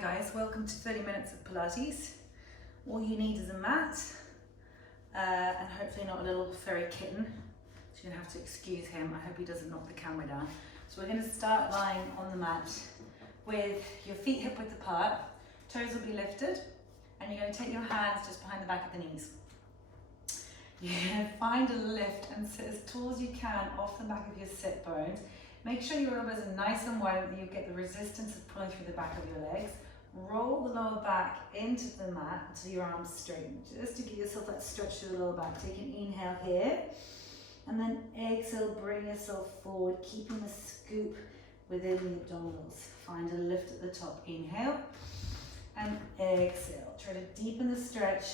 guys, welcome to 30 minutes of Pilates. All you need is a mat and hopefully not a little furry kitten. So you're going to have to excuse him. I hope he doesn't knock the camera down. So we're going to start lying on the mat with your feet hip width apart, toes will be lifted, and you're going to take your hands just behind the back of the knees. You're going to find a lift and sit as tall as you can off the back of your sit bones. Make sure your elbows are nice and wide, that you get the resistance of pulling through the back of your legs. Roll the lower back into the mat until your arms straighten, just to give yourself that stretch through the lower back. Take an inhale here, and then exhale, bring yourself forward, keeping the scoop within the abdominals. Find a lift at the top. Inhale, and exhale. Try to deepen the stretch.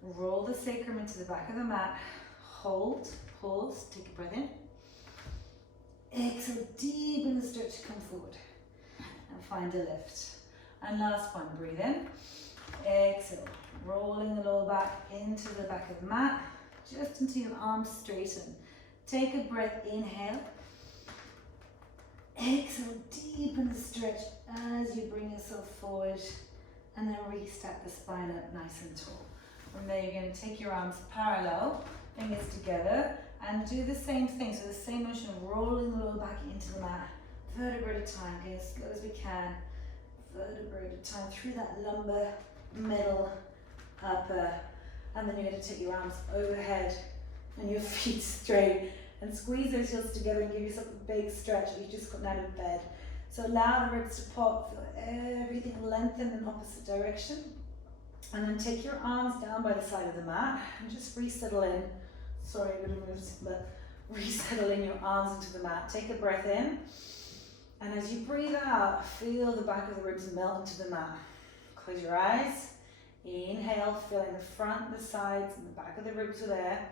Roll the sacrum into the back of the mat. Hold, pause, take a breath in. Exhale, deepen the stretch, come forward. And find a lift. And last one, breathe in. Exhale, rolling the lower back into the back of the mat, just until your arms straighten. Take a breath, inhale. Exhale, deepen the stretch as you bring yourself forward. And then restack the spine up nice and tall. From there, you're going to take your arms parallel, fingers together, and do the same thing. So the same motion of rolling the lower back into the mat, vertebra at a time, going as slow as we can, vertebra at a time, through that lumbar, middle, upper, and then you're going to take your arms overhead and your feet straight, and squeeze those heels together and give yourself a big stretch. You just got out of bed. So allow the ribs to pop, feel everything lengthen in opposite direction. And then take your arms down by the side of the mat and just resettle in. Sorry, I'm going to move, but resettle in your arms into the mat. Take a breath in. And as you breathe out, feel the back of the ribs melt into the mat. Close your eyes. Inhale, feeling the front, the sides, and the back of the ribs are there.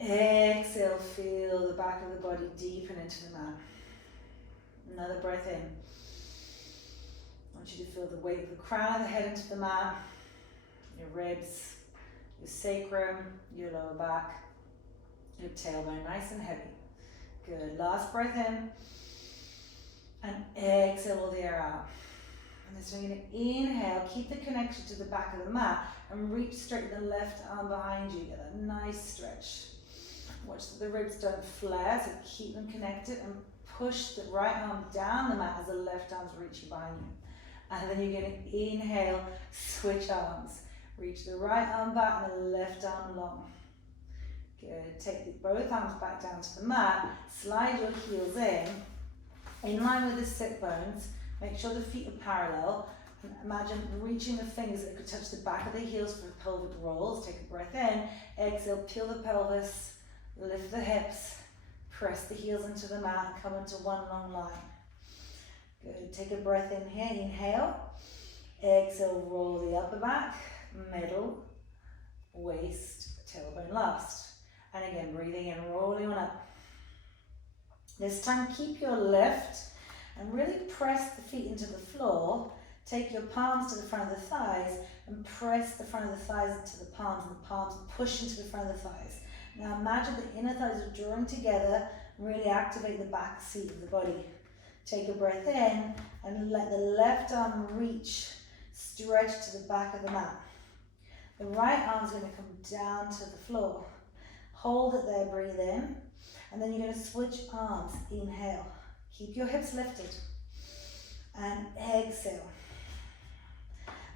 Exhale, feel the back of the body deepen into the mat. Another breath in. I want you to feel the weight of the crown of the head into the mat, your ribs, your sacrum, your lower back, your tailbone, nice and heavy. Good. Last breath in, and exhale all the air out. And then so you're going to inhale, keep the connection to the back of the mat, and reach straight the left arm behind you. Get that nice stretch. Watch that the ribs don't flare, so keep them connected, and push the right arm down the mat as the left arm's reaching behind you. And then you're going to inhale, switch arms. Reach the right arm back and the left arm long. Good. Take both arms back down to the mat. Slide your heels in line with the sit bones. Make sure the feet are parallel. And imagine reaching the fingers that could touch the back of the heels for pelvic rolls. Take a breath in. Exhale, peel the pelvis, lift the hips, press the heels into the mat, and come into one long line. Good. Take a breath in here. Inhale. Exhale, roll the upper back, middle, waist, tailbone last. And again, breathing in, rolling on up. This time, keep your lift and really press the feet into the floor. Take your palms to the front of the thighs and press the front of the thighs into the palms, and the palms push into the front of the thighs. Now imagine the inner thighs are drawing together and really activate the back seat of the body. Take a breath in and let the left arm reach, stretch to the back of the mat. The right arm is going to come down to the floor. Hold it there, breathe in, and then you're going to switch arms. Inhale. Keep your hips lifted. And exhale.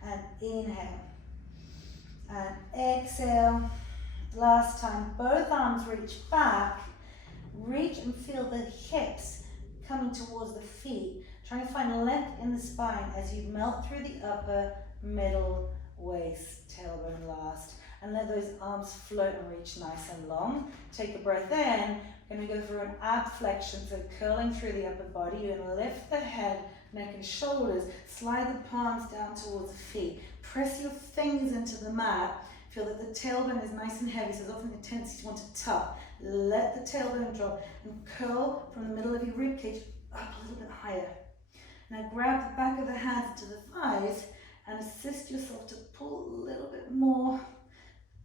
And inhale. And exhale. Last time, both arms reach back. Reach and feel the hips coming towards the feet. Try and find length in the spine as you melt through the upper, middle, waist, tailbone last. And let those arms float and reach nice and long. Take a breath in. We're going to go for an ab flexion, so curling through the upper body. You're going to lift the head, neck and shoulders. Slide the palms down towards the feet. Press your fingers into the mat. Feel that the tailbone is nice and heavy, so there's often a tendency to want to tuck. Let the tailbone drop and curl from the middle of your ribcage up a little bit higher. Now grab the back of the hands to the thighs and assist yourself to pull a little bit more.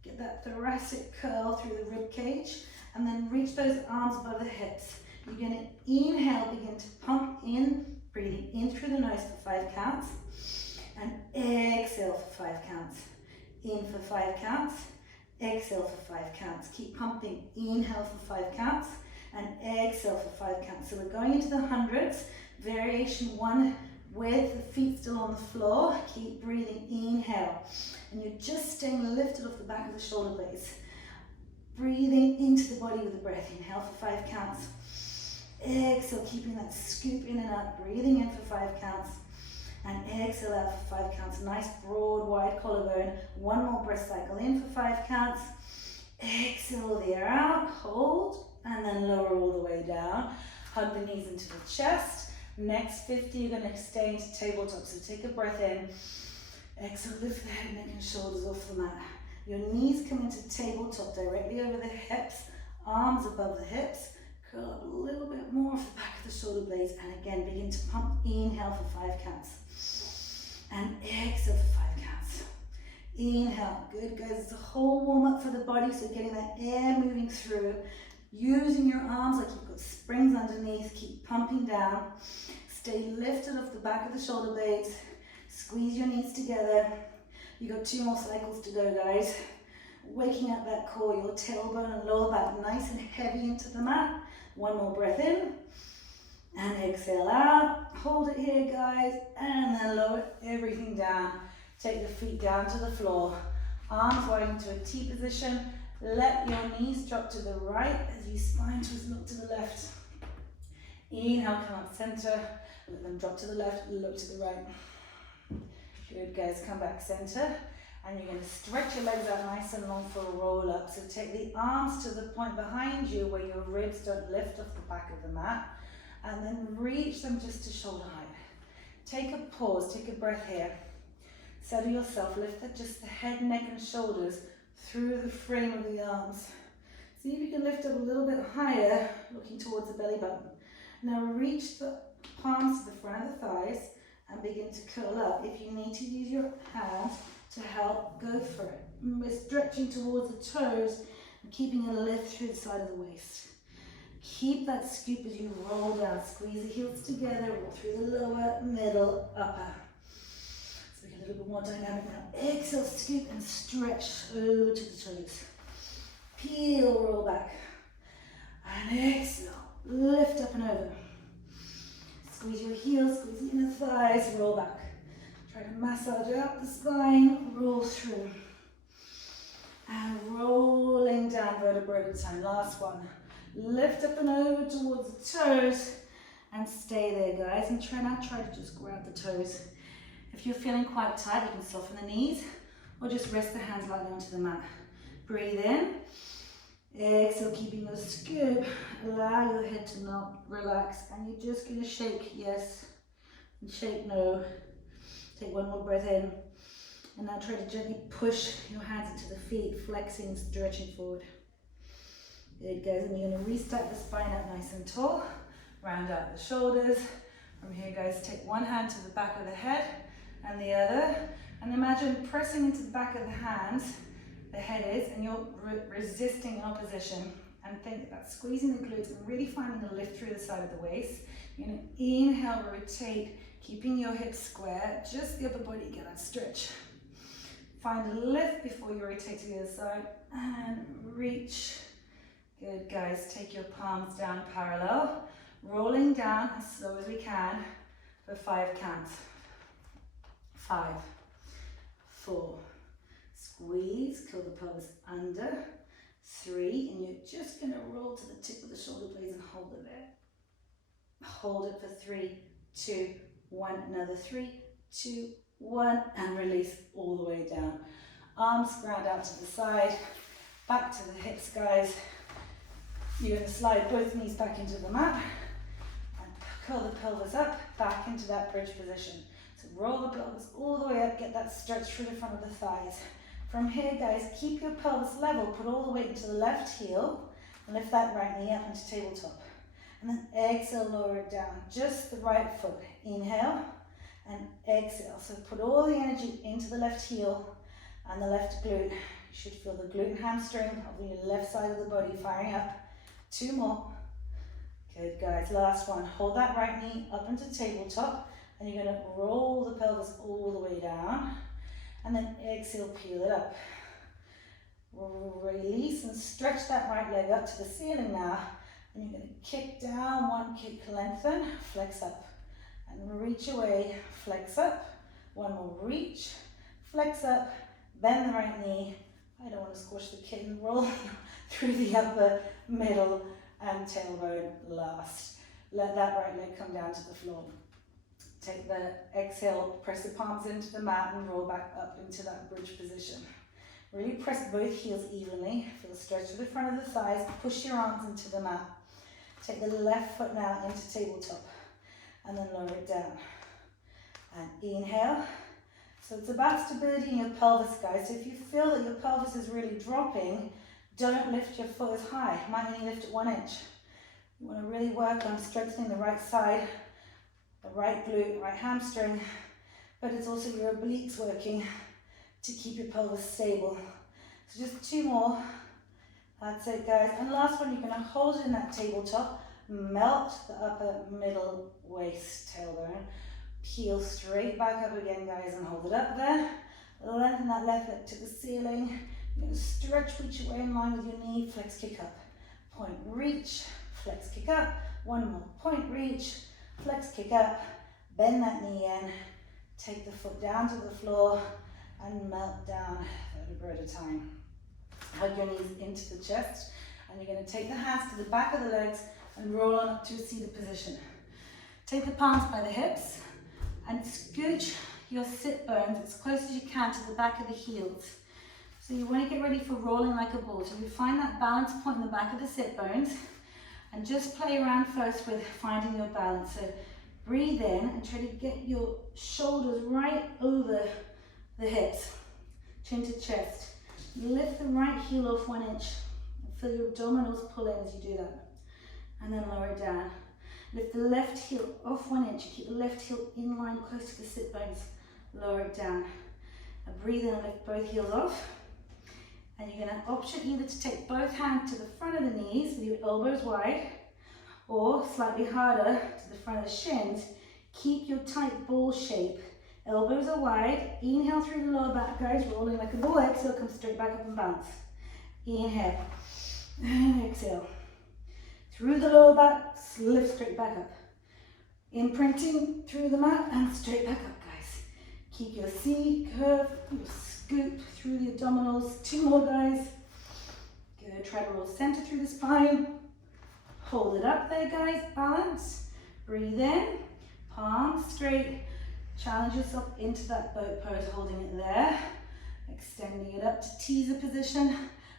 Get that thoracic curl through the ribcage, and then reach those arms above the hips. You're going to inhale, begin to pump in Breathing in through the nose for 5 counts. And exhale for 5 counts. In for 5 counts. Exhale for 5 counts. Keep pumping. Inhale for 5 counts. And exhale for 5 counts. So we're going into the hundreds. Variation 1 with the feet still on the floor. Keep breathing. Inhale. And you're just staying lifted off the back of the shoulder blades. Breathing into the body with the breath. Inhale for 5 counts. Exhale, keeping that scoop in and out. Breathing in for 5 counts. And exhale out for 5 counts. Nice broad wide collarbone. One more breath cycle in for 5 counts. Exhale the air out. Hold. And then lower all the way down. Hug the knees into the chest. Next 50, you're going to stay into tabletop. So take a breath in. Exhale, lift the head, neck and shoulders off the mat. Your knees come into tabletop directly over the hips. Arms above the hips. Curl up a little bit more off the back of the shoulder blades. And again, begin to pump. Inhale for 5 counts. And exhale for 5 counts. Inhale. Good, guys. It's a whole warm up for the body. So getting that air moving through. Using your arms like you've got springs underneath. Keep pumping down. Stay lifted off the back of the shoulder blades. Squeeze your knees together. You've got 2 more cycles to go, guys. Waking up that core, your tailbone and lower back nice and heavy into the mat. 1 more breath in. And exhale out. Hold it here, guys. And then lower everything down. Take the feet down to the floor. Arms wide into a T position. Let your knees drop to the right as you spine twist, look to the left. Inhale, come up center. Let them drop to the left, look to the right. Good, guys. Come back center. And you're going to stretch your legs out nice and long for a roll up. So take the arms to the point behind you where your ribs don't lift off the back of the mat. And then reach them just to shoulder height. Take a pause, take a breath here. Settle yourself, lift just the head, neck and shoulders through the frame of the arms. See if you can lift up a little bit higher, looking towards the belly button. Now reach the palms to the front of the thighs and begin to curl up. If you need to use your hands to help, go for it. We're stretching towards the toes and keeping a lift through the side of the waist. Keep that scoop as you roll down. Squeeze the heels together, roll through the lower, middle, upper. So we get a little bit more dynamic now. Exhale, scoop and stretch over to the toes. Peel, roll back. And exhale, lift up and over. Squeeze your heels, squeeze the inner thighs, roll back. Try to massage out the spine, roll through. And rolling down vertebra at a time. Last one. Lift up and over towards the toes and stay there, guys. And try to just grab the toes. If you're feeling quite tight, you can soften the knees or just rest the hands lightly onto the mat. Breathe in. Exhale, keeping your scoop. Allow your head to not relax. And you're just going to shake yes and shake no. Take 1 more breath in. And now try to gently push your hands into the feet, flexing, stretching forward. Good, guys. And you're going to restack the spine up nice and tall. Round out the shoulders. From here, guys, take one hand to the back of the head and the other. And imagine pressing into the back of the hands, the head is, and you're resisting opposition. And think about squeezing the glutes and really finding a lift through the side of the waist. You're going to inhale, rotate, keeping your hips square, just the upper body, get that stretch. Find a lift before you rotate to the other side and reach. Good, guys. Take your palms down parallel, rolling down as slow as we can for 5 counts. 5, 4, squeeze, curl the pelvis under. 3, and you're just going to roll to the tip of the shoulder blades and hold it there. Hold it for 3, 2, 1, another 3, 2, 1, and release all the way down. Arms ground out to the side, back to the hips, guys. You're going to slide both knees back into the mat and curl the pelvis up, back into that bridge position. So roll the pelvis all the way up, get that stretch through the front of the thighs. From here, guys, keep your pelvis level, put all the weight into the left heel, and lift that right knee up into tabletop. And then exhale, lower it down, just the right foot. Inhale and exhale. So put all the energy into the left heel and the left glute. You should feel the glute and hamstring of your left side of the body firing up. 2 more. Good, guys. Last one. Hold that right knee up into tabletop, and you're going to roll the pelvis all the way down, and then exhale, peel it up. Release and stretch that right leg up to the ceiling now, and you're going to kick down, one kick, lengthen, flex up, and reach away, flex up. One more, reach, flex up, bend the right knee. I don't want to squish the kitten, roll through the upper, middle, and tailbone last. Let that right leg come down to the floor. Take the exhale, press the palms into the mat and roll back up into that bridge position. Really press both heels evenly. Feel the stretch to the front of the thighs. Push your arms into the mat. Take the left foot now into tabletop and then lower it down. And inhale. So it's about stability in your pelvis, guys. So if you feel that your pelvis is really dropping, don't lift your foot as high. You might only lift it 1 inch. You want to really work on strengthening the right side, the right glute, right hamstring, but it's also your obliques working to keep your pelvis stable. So just 2 more. That's it, guys. And last one, you're going to hold it in that tabletop, melt the upper, middle, waist, tailbone. Peel straight back up again, guys, and hold it up there. Lengthen that left leg to the ceiling. You're going to stretch, reach away in line with your knee, flex, kick up. Point, reach, flex, kick up. One more, point, reach, flex, kick up. Bend that knee in. Take the foot down to the floor and melt down vertebra at a time. Hug your knees into the chest, and you're going to take the hands to the back of the legs and roll on up to a seated position. Take the palms by the hips and scooch your sit bones as close as you can to the back of the heels. So you want to get ready for rolling like a ball. So you find that balance point in the back of the sit bones and just play around first with finding your balance. So breathe in and try to get your shoulders right over the hips, chin to chest. Lift the right heel off 1 inch. Feel your abdominals pull in as you do that. And then lower it down. Lift the left heel off 1 inch. Keep the left heel in line close to the sit bones. Lower it down. And breathe in and lift both heels off. And you're going to option either to take both hands to the front of the knees with your elbows wide, or slightly harder to the front of the shins. Keep your tight ball shape. Elbows are wide. Inhale through the lower back, guys, rolling like a ball. Exhale, come straight back up and bounce. Inhale and exhale. Through the lower back, lift straight back up. Imprinting through the mat and straight back up, guys. Keep your C curve, your scoop through the abdominals. 2 more, guys. Good. Try to roll center through the spine. Hold it up there, guys. Balance. Breathe in. Palms straight. Challenge yourself into that boat pose, holding it there. Extending it up to teaser position,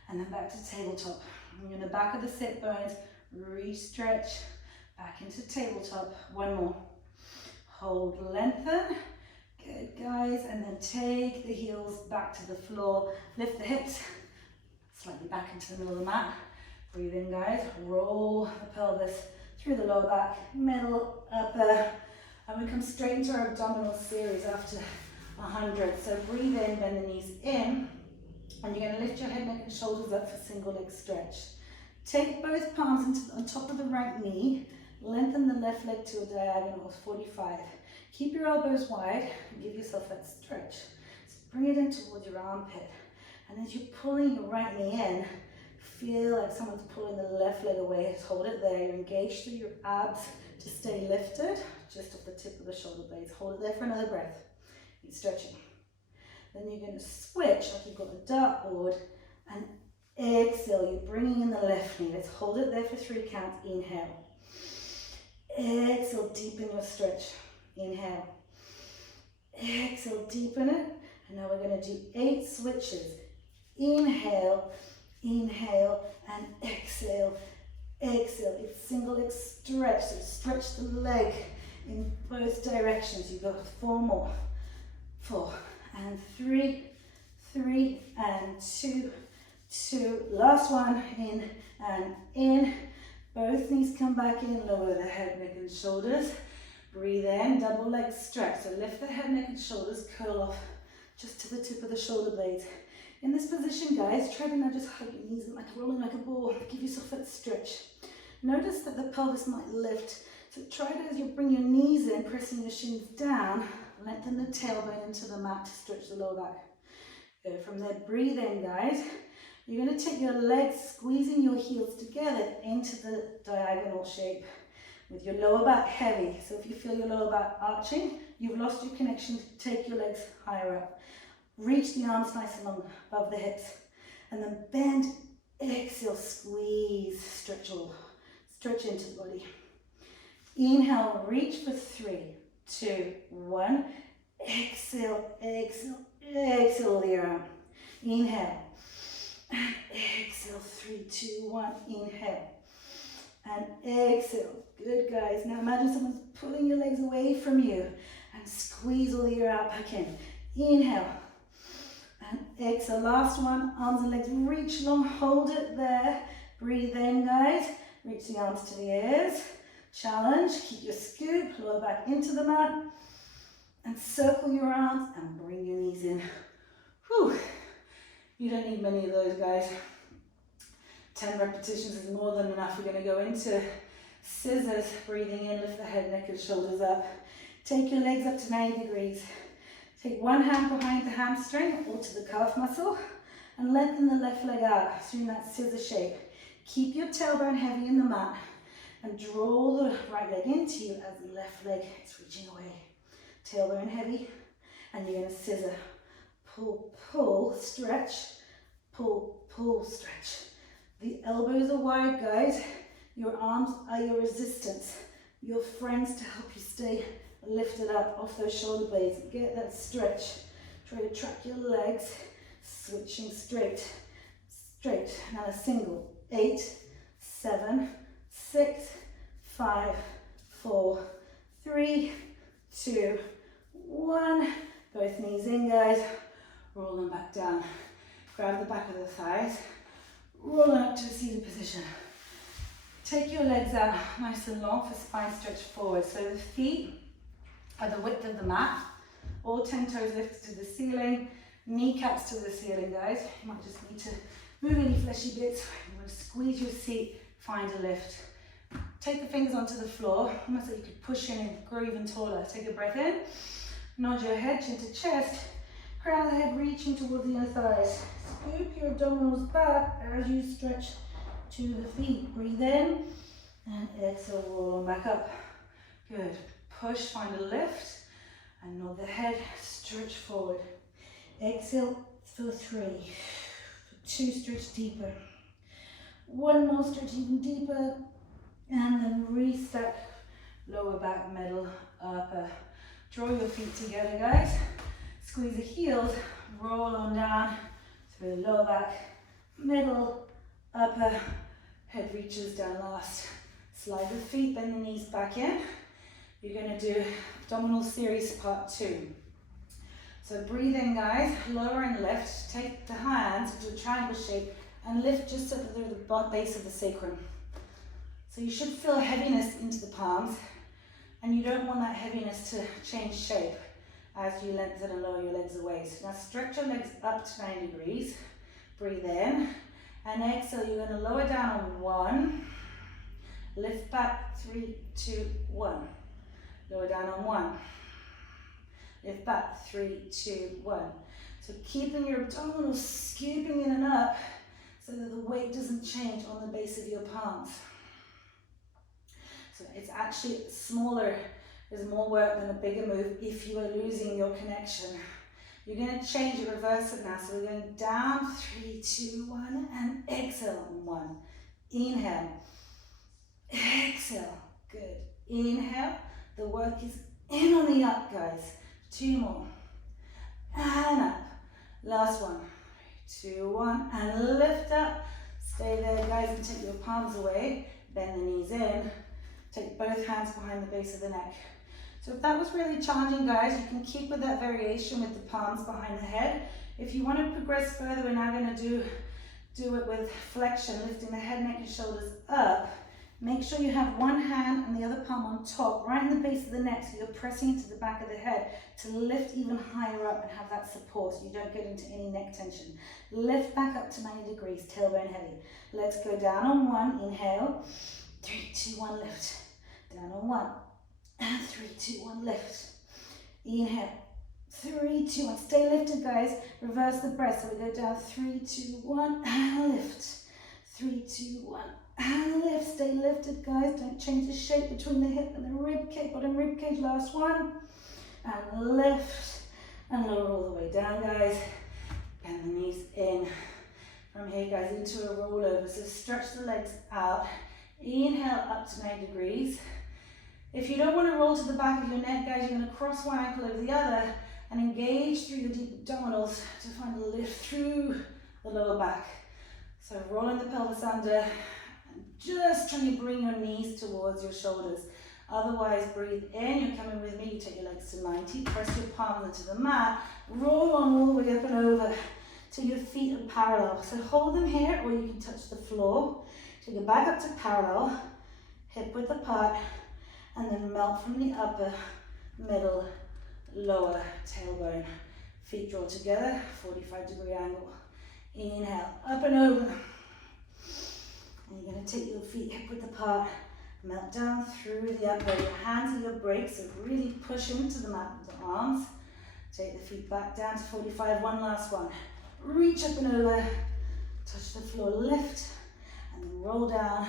and then back to tabletop. You're in the back of the sit bones. Re-stretch. Back into tabletop. 1 more. Hold, lengthen. Good, guys. And then take the heels back to the floor. Lift the hips slightly back into the middle of the mat. Breathe in, guys. Roll the pelvis through the lower back, middle, upper. And we come straight into our abdominal series after 100. So breathe in, bend the knees in. And you're going to lift your head, neck, and shoulders up for single leg stretch. Take both palms on top of the right knee. Lengthen the left leg to a diagonal of 45. Keep your elbows wide and give yourself that stretch. So bring it in towards your armpit. And as you're pulling your right knee in, feel like someone's pulling the left leg away. Just hold it there. You're engaged through your abs to stay lifted, just off the tip of the shoulder blades. Hold it there for another breath. Keep stretching. Then you're going to switch like you've got the dartboard and exhale. You're bringing in the left knee. Let's hold it there for 3 counts. Inhale. Exhale, deepen your stretch. Inhale. Exhale, deepen it. And now we're going to do 8 switches. Inhale, inhale, and exhale. Exhale. It's single leg stretch. So stretch the leg in both directions. You've got 4 more. 4 and 3, 3 and 2, 2. Last one. In and in. Both knees come back in. Lower the head, neck, and shoulders. Breathe in. Double leg stretch. So lift the head, neck, and shoulders. Curl off just to the tip of the shoulder blades. In this position, guys, try to now just hug your knees like rolling like a ball. Give yourself that stretch. Notice that the pelvis might lift. So try to, as you bring your knees in, pressing your shins down, lengthen the tailbone into the mat to stretch the lower back. Good. From there, breathe in, guys. You're going to take your legs, squeezing your heels together into the diagonal shape with your lower back heavy. So if you feel your lower back arching, you've lost your connection. Take your legs higher up. Reach the arms nice and long above the hips. And then bend, exhale, squeeze, stretch into the body. Inhale, reach for 3, 2, 1. Exhale, exhale, exhale the arm. Inhale. And exhale, 3, 2, 1. Inhale. And exhale. Good, guys. Now imagine someone's pulling your legs away from you and squeeze all the air out back in. Inhale. And exhale. Last one. Arms and legs reach long. Hold it there. Breathe in, guys. Reach the arms to the ears. Challenge. Keep your scoop. Lower back into the mat. And circle your arms and bring your knees in. Whew. You don't need many of those, guys. 10 repetitions is more than enough. We're going to go into scissors. Breathing in, lift the head, neck and shoulders up. Take your legs up to 90 degrees. Take one hand behind the hamstring or to the calf muscle and lengthen the left leg out through that scissor shape. Keep your tailbone heavy in the mat and draw the right leg into you as the left leg is reaching away. Tailbone heavy, and you're going to scissor. Pull, pull, stretch, pull, pull, stretch. The elbows are wide, guys. Your arms are your resistance, your friends to help you stay lifted up off those shoulder blades. Get that stretch. Try to track your legs, switching straight, straight. Now a single. 8, 7, 6, 5, 4, 3, 2, 1. Both knees in, guys. Roll them back down. Grab the back of the thighs. Roll them up to a seated position. Take your legs out nice and long for spine stretch forward. So the feet are the width of the mat. All 10 toes lifted to the ceiling. Kneecaps to the ceiling, guys. You might just need to move any fleshy bits. You want to squeeze your seat, find a lift. Take the fingers onto the floor, almost like you could push in and grow even taller. Take a breath in. Nod your head, chin to chest. Crown of the head reaching towards the inner thighs. Scoop your abdominals back as you stretch to the feet. Breathe in and exhale, roll them back up. Good. Push, find a lift and nod the head, stretch forward. Exhale for 3. For 2, stretch deeper. 1 more, stretch even deeper. And then restack lower back, middle, upper. Draw your feet together, guys. Squeeze the heels, roll on down through the lower back, middle, upper. Head reaches down last. Slide the feet, bend the knees back in. You're going to do abdominal series part 2. So breathe in, guys, lower and lift. Take the hands into a triangle shape and lift just at the base of the sacrum. So you should feel heaviness into the palms, and you don't want that heaviness to change shape as you lengthen and lower your legs away. So now stretch your legs up to 90 degrees. Breathe in and exhale. You're going to lower down on 1. Lift back, 3, 2, 1. Lower down on 1. Lift back, 3, 2, 1. So keeping your abdominals scooping in and up so that the weight doesn't change on the base of your palms. So it's actually smaller, there's more work than a bigger move if you are losing your connection. You're going to change it, reverse it now. So we're going down, 3, 2, 1, and exhale on 1. Inhale, exhale, good. Inhale, the work is in on the up, guys. 2 more, and up. Last one, 3, 2, 1, and lift up. Stay there, guys, and take your palms away. Bend the knees in. Take both hands behind the base of the neck. So if that was really challenging, guys, you can keep with that variation with the palms behind the head. If you want to progress further, we're now going to do it with flexion, lifting the head, neck, and shoulders up. Make sure you have one hand and the other palm on top, right in the base of the neck, so you're pressing into the back of the head to lift even higher up and have that support so you don't get into any neck tension. Lift back up to 90 degrees, tailbone heavy. Let's go down on 1, inhale. 3, 2, 1, lift. Down on 1. 3, 2, 1, lift. Inhale. 3, 2, 1. Stay lifted, guys. Reverse the breath. So we go down. 3, 2, 1, and lift. 3, 2, 1, and lift. Stay lifted, guys. Don't change the shape between the hip and the rib cage. Bottom rib cage. Last one. And lift. And lower all the way down, guys. Bend the knees in. From here, guys, into a rollover. So stretch the legs out. Inhale up to 9 degrees. If you don't want to roll to the back of your neck, guys, you're going to cross one ankle over the other and engage through your deep abdominals to find a lift through the lower back. So rolling the pelvis under and just trying to bring your knees towards your shoulders. Otherwise, breathe in. You're coming with me. You take your legs to 90. Press your palms into the mat. Roll on all the way up and over till your feet are parallel. So hold them here, or you can touch the floor. Take it back up to parallel, hip width apart, and then melt from the upper, middle, lower tailbone. Feet draw together, 45-degree angle. Inhale, up and over. And you're going to take your feet hip width apart, melt down through the upper. Your hands are your brakes, so really push into the mat with the arms. Take the feet back down to 45, one last one. Reach up and over, touch the floor, lift, and then roll down.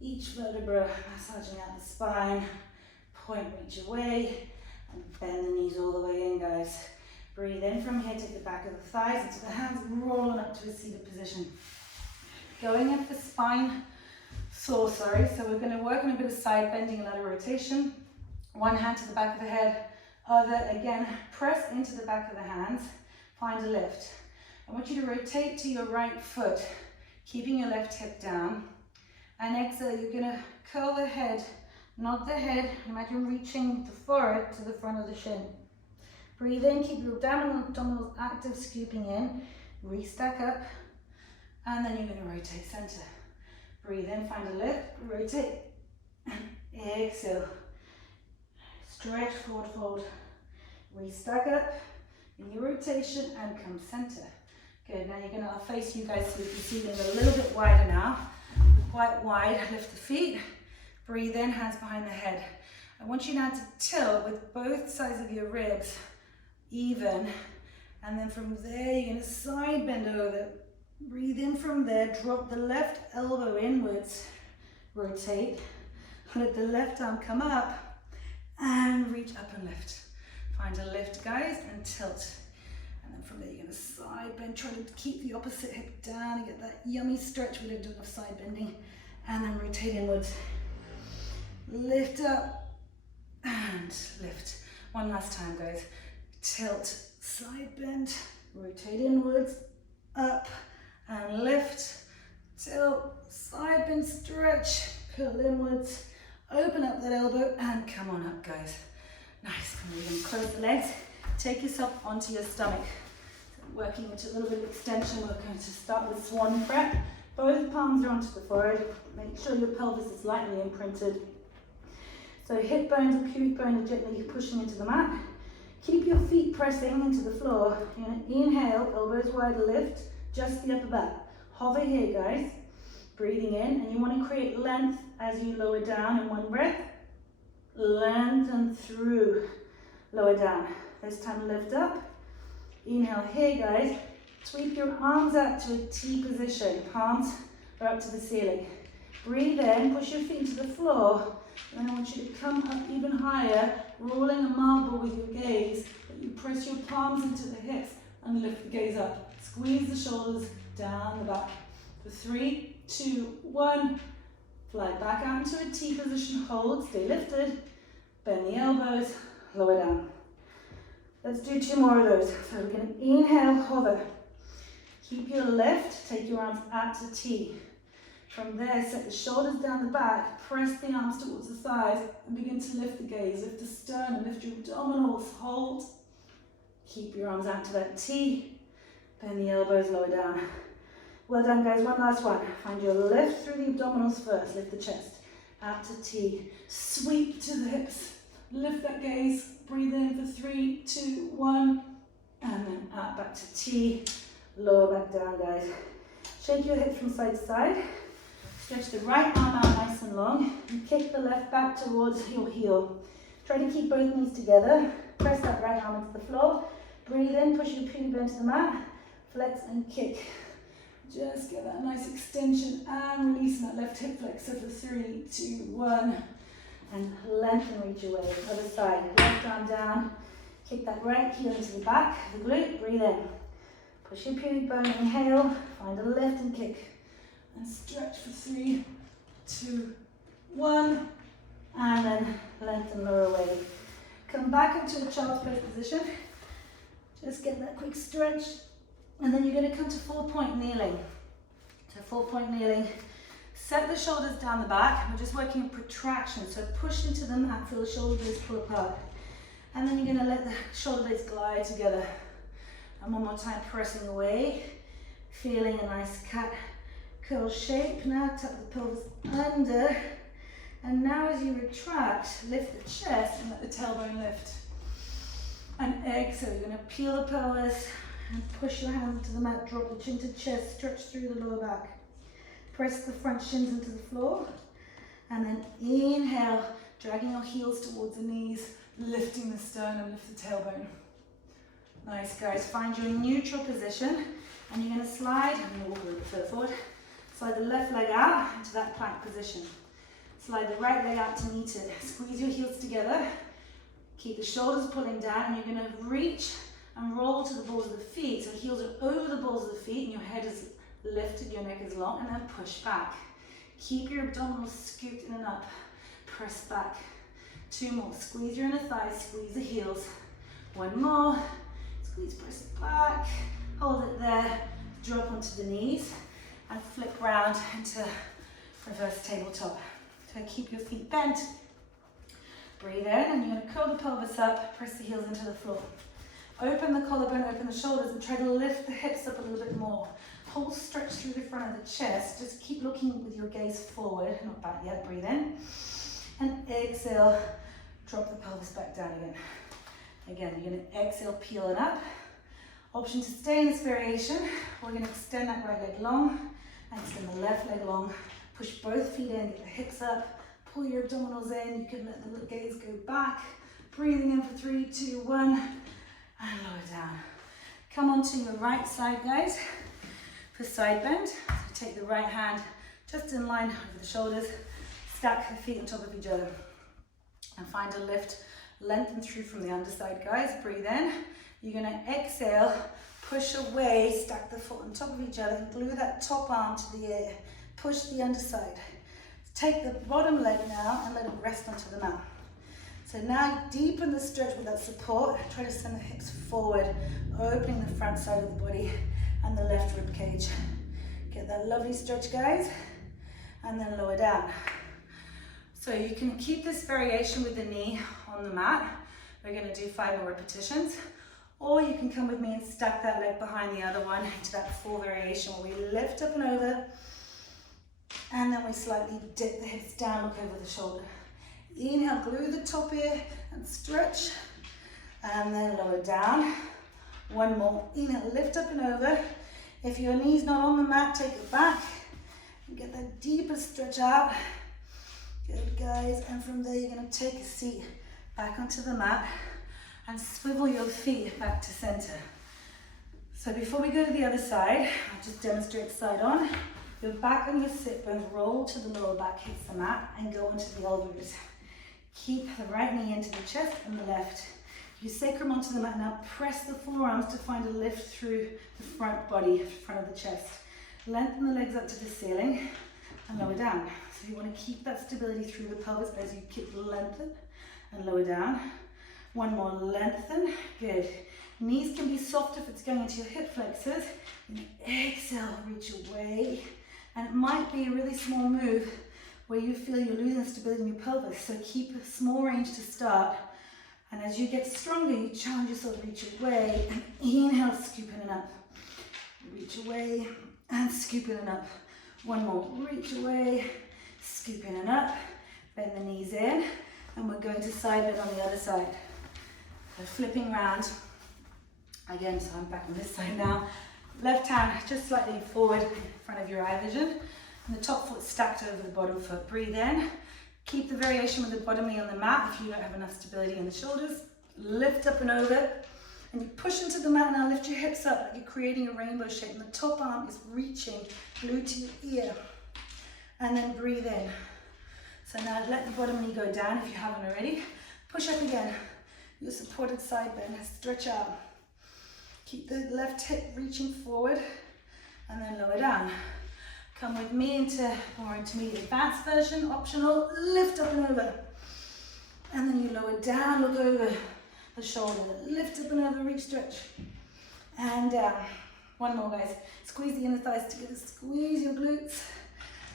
Each vertebra massaging out the spine. Point, reach away, and bend the knees all the way in, guys. Breathe in from here, take the back of the thighs into the hands, rolling up to a seated position. Going in for spine so we're going to work on a bit of side bending and lateral rotation. One hand to the back of the head, other again, press into the back of the hands, find a lift. I want you to rotate to your right foot, keeping your left hip down. And exhale, you're going to curl the head, nod the head. Imagine reaching the forehead to the front of the shin. Breathe in, keep your abdominals active, scooping in. Restack up. And then you're going to rotate center. Breathe in, find a lift, rotate. Exhale. Stretch, forward fold. Restack up in your rotation and come center. Good, now I'll face you guys so you can see them a little bit wider now. Quite wide, lift the feet, breathe in, hands behind the head. I want you now to tilt with both sides of your ribs even, and then from there you're going to side bend over. Breathe in from there, drop the left elbow inwards, rotate, let the left arm come up, and reach up and lift. Find a lift, guys, and tilt. And then from there you're going to side bend, try to keep the opposite hip down and get that yummy stretch. We don't do enough side bending. And then rotate inwards. Lift up and lift. One last time, guys. Tilt, side bend, rotate inwards, up and lift. Tilt, side bend, stretch, curl inwards, open up that elbow and come on up, guys. Nice. We're going to close the legs. Take yourself onto your stomach. Working into a little bit of extension, we're going to start with swan prep. Both palms are onto the forehead. Make sure your pelvis is lightly imprinted. So hip bones or pubic bone are gently pushing into the mat. Keep your feet pressing into the floor. You're going to inhale, elbows wide, lift, just the upper back. Hover here, guys. Breathing in, and you want to create length as you lower down in one breath. Lengthen through, lower down. This time lift up. Inhale here, guys. Sweep your arms out to a T position. Palms are up to the ceiling. Breathe in, push your feet into the floor. And then I want you to come up even higher, rolling a marble with your gaze. But you press your palms into the hips and lift the gaze up. Squeeze the shoulders down the back. For 3, 2, 1. Fly back out into a T position. Hold, stay lifted. Bend the elbows, lower down. Let's do 2 more of those. So we're going to inhale, hover. Keep your lift, take your arms out to T. From there, set the shoulders down the back, press the arms towards the thighs, and begin to lift the gaze. Lift the sternum, lift your abdominals, hold. Keep your arms out to that T. Bend the elbows, lower down. Well done, guys. One last one. Find your lift through the abdominals first. Lift the chest. Out to T. Sweep to the hips. Lift that gaze. Breathe in for 3, 2, 1. And then out back to T. Lower back down, guys. Shake your hips from side to side. Stretch the right arm out nice and long and kick the left back towards your heel. Try to keep both knees together. Press that right arm into the floor. Breathe in, push your pubic bone to the mat. Flex and kick. Just get that nice extension and release that left hip flexor for 3, 2, 1. And lengthen, reach away. Other side. Left arm down. Kick that right heel into the back of the glute. Breathe in. Push your pubic bone. Inhale. Find a lift and kick. And stretch for 3, 2, 1. And then lengthen, lower away. Come back into a child's pose position. Just get that quick stretch. And then you're going to come to 4-point kneeling. So 4-point kneeling. Set the shoulders down the back. We're just working on protraction. So push into the mat, feel the shoulder blades pull apart. And then you're going to let the shoulder blades glide together. And one more time, pressing away. Feeling a nice cat curl shape. Now tuck the pelvis under. And now as you retract, lift the chest and let the tailbone lift. And exhale, you're going to peel the pelvis and push your hands to the mat, drop the chin to chest, stretch through the lower back. Press the front shins into the floor. And then inhale, dragging your heels towards the knees, lifting the sternum, lift the tailbone. Nice, guys. Find your neutral position. And you're going to slide, I'm going to walk a little bit further forward. Slide the left leg out into that plank position. Slide the right leg out to meet it. Squeeze your heels together. Keep the shoulders pulling down, and you're going to reach and roll to the balls of the feet. So heels are over the balls of the feet, and your head is lifted, your neck is long, and then push back. Keep your abdominals scooped in and up. Press back. 2 more. Squeeze your inner thighs, squeeze the heels. 1 more. Squeeze, press it back. Hold it there. Drop onto the knees, and flip round into reverse tabletop. So keep your feet bent. Breathe in, and you're going to curl the pelvis up, press the heels into the floor. Open the collarbone, open the shoulders, and try to lift the hips up a little bit more. Whole stretch through the front of the chest. Just keep looking with your gaze forward, not back yet. Breathe in. And exhale, drop the pelvis back down again. Again, you're going to exhale, peel it up. Option to stay in this variation. We're going to extend that right leg long, and extend the left leg long. Push both feet in, get the hips up, pull your abdominals in. You can let the gaze go back. Breathing in for 3, 2, 1, and lower down. Come onto your right side, guys, for side bend. So take the right hand just in line over the shoulders, stack the feet on top of each other, and find a lift. Lengthen through from the underside, guys. Breathe in. You're going to exhale, push away, stack the foot on top of each other, and glue that top arm to the air. Push the underside. Take the bottom leg now and let it rest onto the mat. So now deepen the stretch with that support. Try to send the hips forward, opening the front side of the body and the left rib cage. Get that lovely stretch, guys, and then lower down. So you can keep this variation with the knee on the mat. We're going to do 5 more repetitions. Or you can come with me and stack that leg behind the other one into that full variation where we lift up and over. And then we slightly dip the hips down, look over the shoulder. Inhale, glue the top ear and stretch. And then lower down. 1 more. Inhale, lift up and over. If your knee's not on the mat, take it back. And get that deeper stretch out. Good, guys. And from there, you're going to take a seat back onto the mat and swivel your feet back to center. So before we go to the other side, I'll just demonstrate side on. Your back and your sit bones roll to the lower back, hits the mat, and go onto the elbows. Keep the right knee into the chest and the left. Your sacrum onto the mat. Now press the forearms to find a lift through the front body, front of the chest. Lengthen the legs up to the ceiling and lower down. So you want to keep that stability through the pelvis as you keep lengthen and lower down. 1 more, lengthen. Good. Knees can be soft if it's going into your hip flexors. And exhale, reach away. And it might be a really small move where you feel you're losing stability in your pelvis. So keep a small range to start. And as you get stronger, you challenge yourself to reach away. And inhale, scoop in and up. Reach away and scoop in and up. 1 more, reach away, scoop in and up. Bend the knees in. And we're going to side bend on the other side. So flipping round. Again, so I'm back on this side now. Left hand just slightly forward in front of your eye vision. And the top foot stacked over the bottom foot. Breathe in. Keep the variation with the bottom knee on the mat if you don't have enough stability in the shoulders. Lift up and over. And you push into the mat now. Lift your hips up like you're creating a rainbow shape. And the top arm is reaching, glued to your ear. And then breathe in. So now let the bottom knee go down if you haven't already. Push up again. Your supported side bend. Stretch out. Keep the left hip reaching forward. And then lower down. Come with me into more intermediate advanced version, optional, lift up and over. And then you lower down, look over the shoulder, lift up and over, reach, stretch. And down. One more, guys. Squeeze the inner thighs together, squeeze your glutes.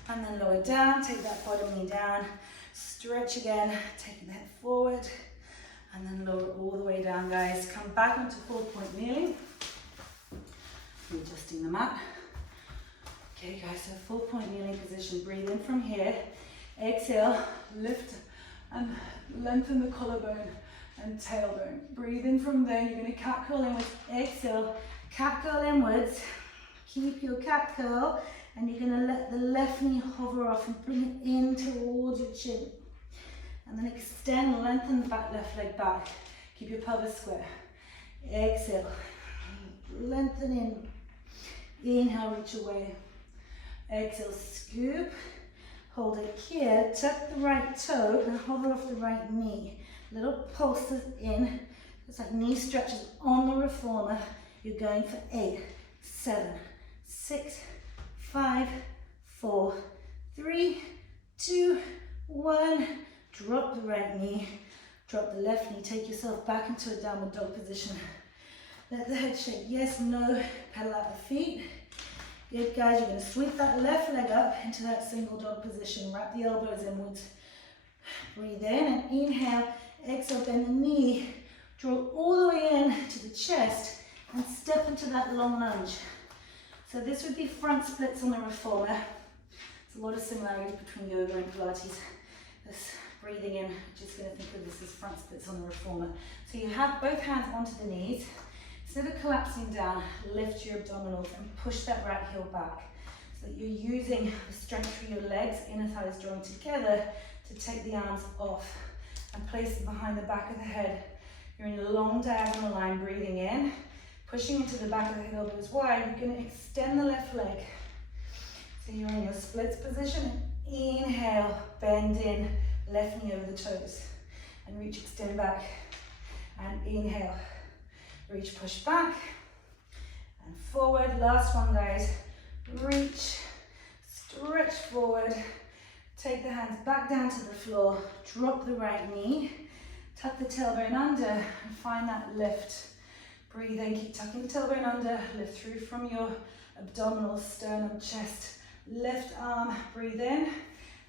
And then lower down, take that bottom knee down. Stretch again, taking the head forward. And then lower all the way down, guys. Come back onto 4-point kneeling. Adjusting the mat. Okay guys, so 4-point kneeling position. Breathe in from here. Exhale, lift and lengthen the collarbone and tailbone. Breathe in from there. You're going to cat curl inwards. Exhale, cat curl inwards. Keep your cat curl and you're going to let the left knee hover off and bring it in towards your chin. And then extend, lengthen the back left leg back. Keep your pelvis square. Exhale, lengthen in. Inhale, reach away. Exhale, scoop, hold it here, tuck the right toe and hover off the right knee. Little pulses in, it's like knee stretches on the reformer. You're going for 8, 7, 6, 5, 4, 3, 2, 1. Drop the right knee, drop the left knee, take yourself back into a downward dog position. Let the head shake, yes, no, pedal out the feet. Good guys, you're going to sweep that left leg up into that single dog position. Wrap the elbows inwards. Breathe in and inhale. Exhale, bend the knee. Draw all the way in to the chest and step into that long lunge. So this would be front splits on the reformer. There's a lot of similarities between yoga and Pilates. This breathing in, just going to think of this as front splits on the reformer. So you have both hands onto the knees. Instead of collapsing down, lift your abdominals and push that right heel back so that you're using the strength through your legs, inner thighs joined together to take the arms off and place them behind the back of the head. You're in a long diagonal line, breathing in, pushing into the back of the head, elbows wide. You're going to extend the left leg. So you're in your splits position. Inhale, bend in, left knee over the toes and reach, extend back and inhale. Reach, push back and forward. Last one, guys. Reach, stretch forward. Take the hands back down to the floor. Drop the right knee. Tuck the tailbone under and find that lift. Breathe in, keep tucking the tailbone under. Lift through from your abdominals, sternum, chest. Left arm, breathe in.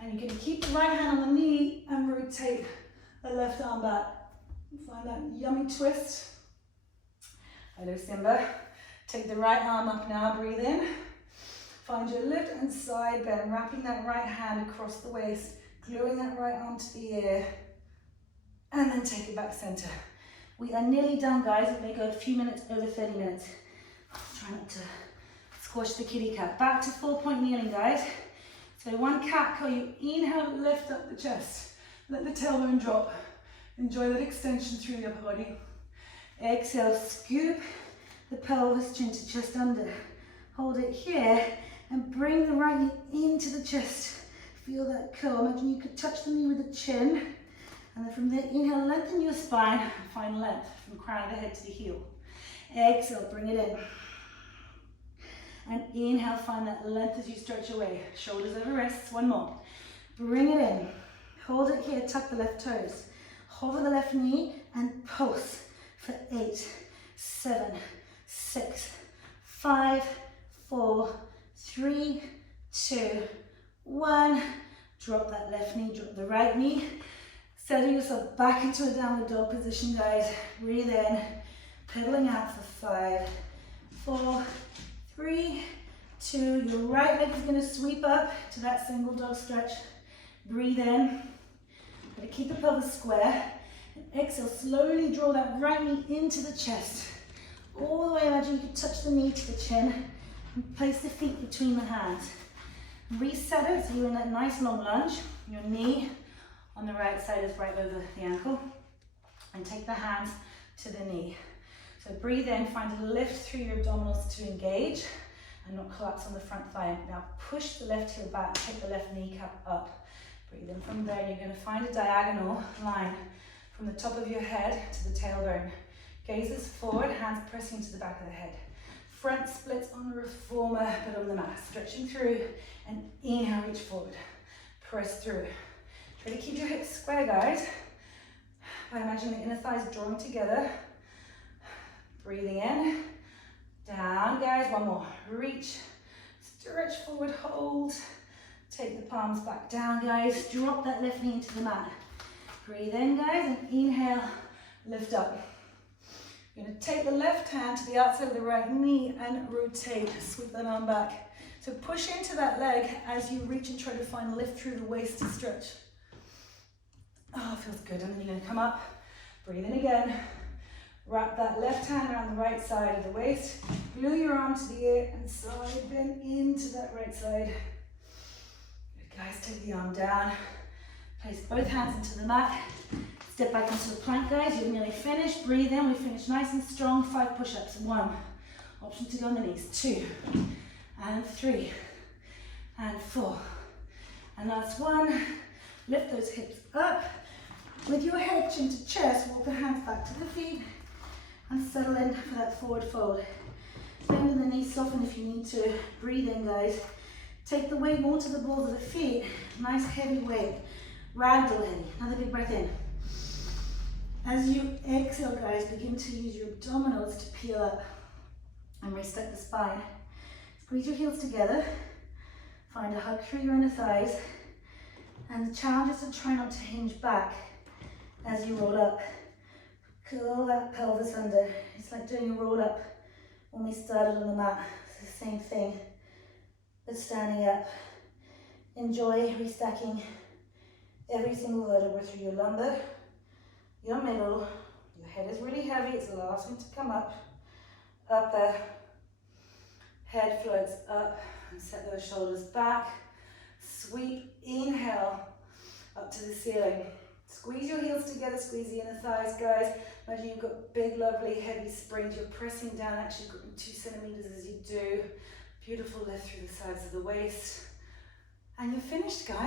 And you're going to keep the right hand on the knee and rotate the left arm back. Find that yummy twist. Hello Simba. Take the right arm up now, breathe in. Find your lift and side bend, wrapping that right hand across the waist, gluing that right arm to the ear, and then take it back center. We are nearly done, guys. It may go a few minutes, over 30 minutes. Try not to squash the kitty cat. Back to 4-point kneeling, guys. So one cat curl, you inhale, lift up the chest. Let the tailbone drop. Enjoy that extension through the upper body. Exhale, scoop the pelvis, chin to chest under. Hold it here and bring the right knee into the chest. Feel that curl. Imagine you could touch the knee with the chin. And then from there, inhale, lengthen your spine and find length from crown of the head to the heel. Exhale, bring it in. And inhale, find that length as you stretch away. Shoulders over wrists, one more. Bring it in. Hold it here, tuck the left toes. Hover the left knee and pulse. For 8, 7, 6, 5, 4, 3, 2, 1. Drop that left knee, drop the right knee. Settle yourself back into a downward dog position, guys. Breathe in, pedaling out for 5, 4, 3, 2. Your right leg is going to sweep up to that single dog stretch. Breathe in. Got to keep the pelvis square. And exhale, slowly draw that right knee into the chest. All the way, imagine you can touch the knee to the chin and place the feet between the hands. Reset it so you're in that nice long lunge. Your knee on the right side is right over the ankle. And take the hands to the knee. So breathe in, find a lift through your abdominals to engage and not collapse on the front thigh. Now push the left heel back, take the left kneecap up. Breathe in from there. You're going to find a diagonal line from the top of your head to the tailbone. Gazes forward, hands pressing to the back of the head. Front splits on the reformer, but on the mat. Stretching through and inhale, reach forward. Press through. Try to keep your hips square, guys. By imagining the inner thighs drawing together. Breathing in. Down, guys. One more. Reach. Stretch forward, hold. Take the palms back down, guys. Drop that left knee into the mat. Breathe in, guys, and inhale, lift up. You're going to take the left hand to the outside of the right knee and rotate. Sweep that arm back. So push into that leg as you reach and try to find lift through the waist to stretch. Oh, feels good. And then you're going to come up, breathe in again. Wrap that left hand around the right side of the waist. Glue your arm to the ear and side bend into that right side. Good, guys, take the arm down. Place both hands into the mat. Step back into the plank, guys. You're nearly finished. Breathe in. We finish nice and strong. 5 push-ups. 1. Option to go on the knees. 2. And 3. And 4. And last 1. Lift those hips up. With your head chin to chest, walk the hands back to the feet and settle in for that forward fold. Bend in the knees, soften if you need to. Breathe in, guys. Take the weight more to the balls of the feet. Nice heavy weight. Ragdoll heavy. Another big breath in. As you exhale, guys, begin to use your abdominals to peel up and reset the spine. Squeeze your heels together. Find a hug through your inner thighs. And the challenge is to try not to hinge back as you roll up. Curl that pelvis under. It's like doing a roll up when we started on the mat. It's the same thing, but standing up. Enjoy restacking every single vertebra through your lumbar, your middle. Your head is really heavy. It's the last one to come up. Upper. Head floats up and set those shoulders back. Sweep, inhale, up to the ceiling. Squeeze your heels together, squeeze the inner thighs, guys. Imagine you've got big, lovely, heavy springs. You're pressing down, actually gripping 2 centimeters as you do. Beautiful lift through the sides of the waist. And you're finished, guys.